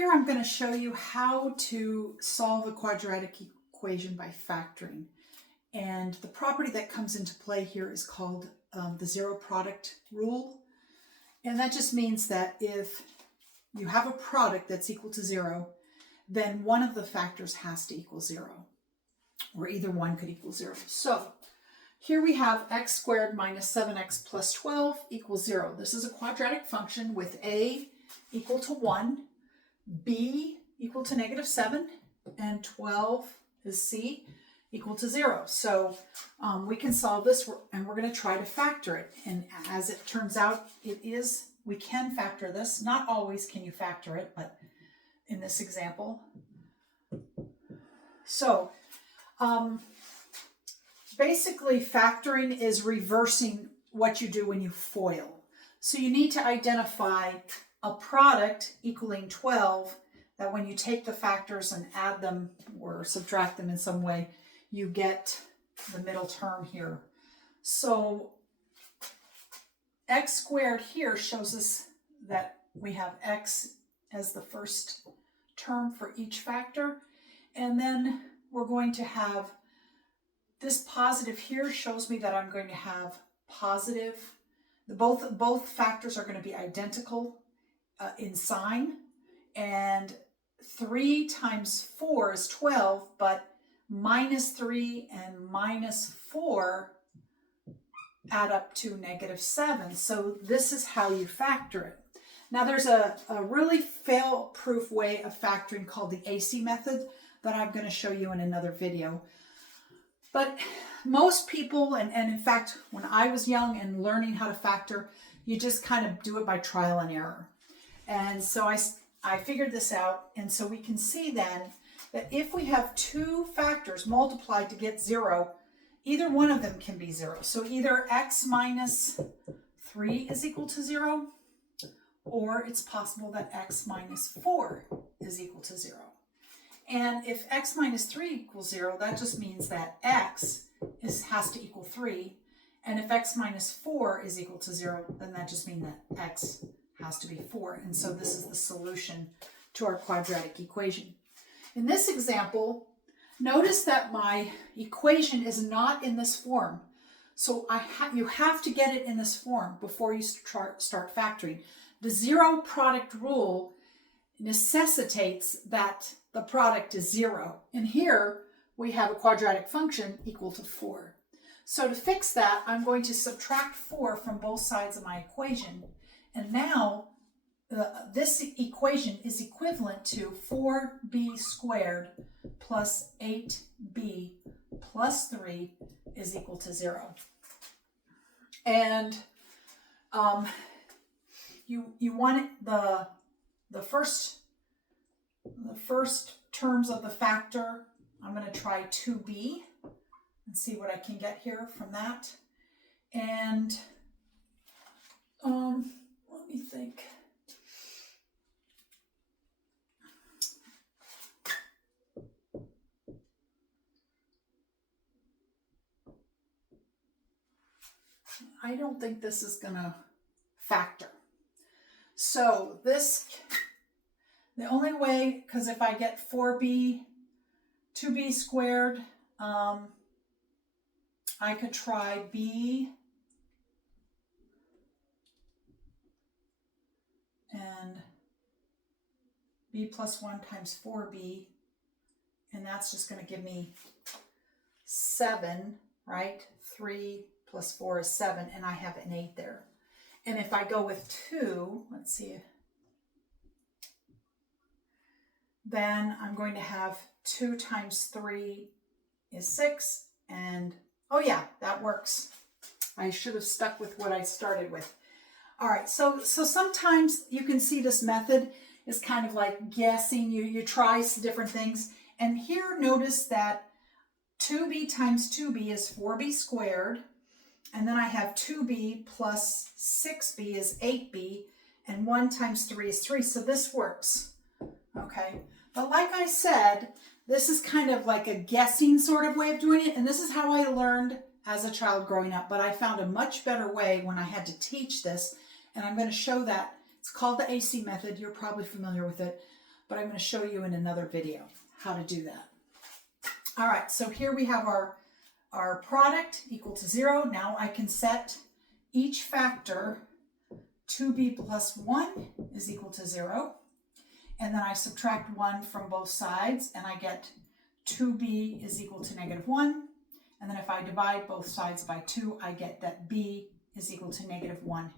Here I'm going to show you how to solve a quadratic equation by factoring. And the property that comes into play here is called the zero product rule. And that just means that if you have a product that's equal to 0, then one of the factors has to equal 0, or either one could equal 0. So here we have x squared minus 7x plus 12 equals 0. This is a quadratic function with a equal to 1, b equal to negative 7, and 12 is c equal to 0. So we can solve this, and we're going to try to factor it. And as it turns out, we can factor this. Not always can you factor it, but in this example. So basically factoring is reversing what you do when you FOIL. So you need to identify a product equaling 12 that when you take the factors and add them or subtract them in some way, you get the middle term here. So x squared here shows us that we have x as the first term for each factor. And then we're going to have this positive here shows me that I'm going to have positive. Both factors are going to be identical in sign. And 3 times 4 is 12, but minus 3 and minus 4 add up to negative 7. So this is how you factor it. Now there's a really fail-proof way of factoring called the AC method that I'm going to show you in another video. But most people, and in fact, when I was young and learning how to factor, you just kind of do it by trial and error. And so I figured this out. And so we can see then that if we have two factors multiplied to get 0, either one of them can be 0. So either x minus 3 is equal to 0, or it's possible that x minus 4 is equal to 0. And if x minus 3 equals 0, that just means that x has to equal 3. And if x minus 4 is equal to 0, then that just means that x has to be 4. And so this is the solution to our quadratic equation. In this example, notice that my equation is not in this form. So you have to get it in this form before you start factoring. The zero product rule necessitates that the product is 0. And here we have a quadratic function equal to 4. So to fix that, I'm going to subtract 4 from both sides of my equation. And now this equation is equivalent to 4b squared plus 8b plus 3 is equal to 0. And you want it, the first terms of the factor, I'm going to try 2b and see what I can get here from that. And let me think. I don't think this is going to factor. So the only way, because if I get 2b squared, I could try b and b plus 1 times 4b, and that's just going to give me 7, right? 3 plus 4 is 7, and I have an 8 there. And if I go with 2, let's see, then I'm going to have 2 times 3 is 6, and oh yeah, that works. I should have stuck with what I started with. All right, so sometimes you can see this method is kind of like guessing. You try different things, and here notice that 2b times 2b is 4b squared, and then I have 2b plus 6b is 8b, and 1 times 3 is 3, so this works, okay? But like I said, this is kind of like a guessing sort of way of doing it, and this is how I learned as a child growing up, but I found a much better way when I had to teach this, and I'm going to show that. It's called the AC method. You're probably familiar with it. but I'm going to show you in another video how to do that. All right, so here we have our product equal to 0. Now I can set each factor 2b plus 1 is equal to 0. And then I subtract 1 from both sides, and I get 2b is equal to negative 1. And then if I divide both sides by 2, I get that b is equal to negative 1/2.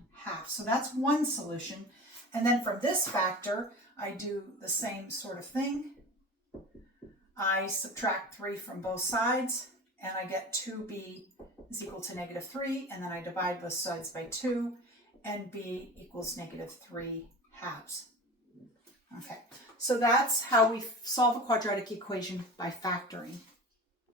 So that's one solution. And then from this factor, I do the same sort of thing. I subtract 3 from both sides, and I get 2b is equal to negative 3. And then I divide both sides by 2, and b equals negative 3/2. Okay, so that's how we solve a quadratic equation by factoring.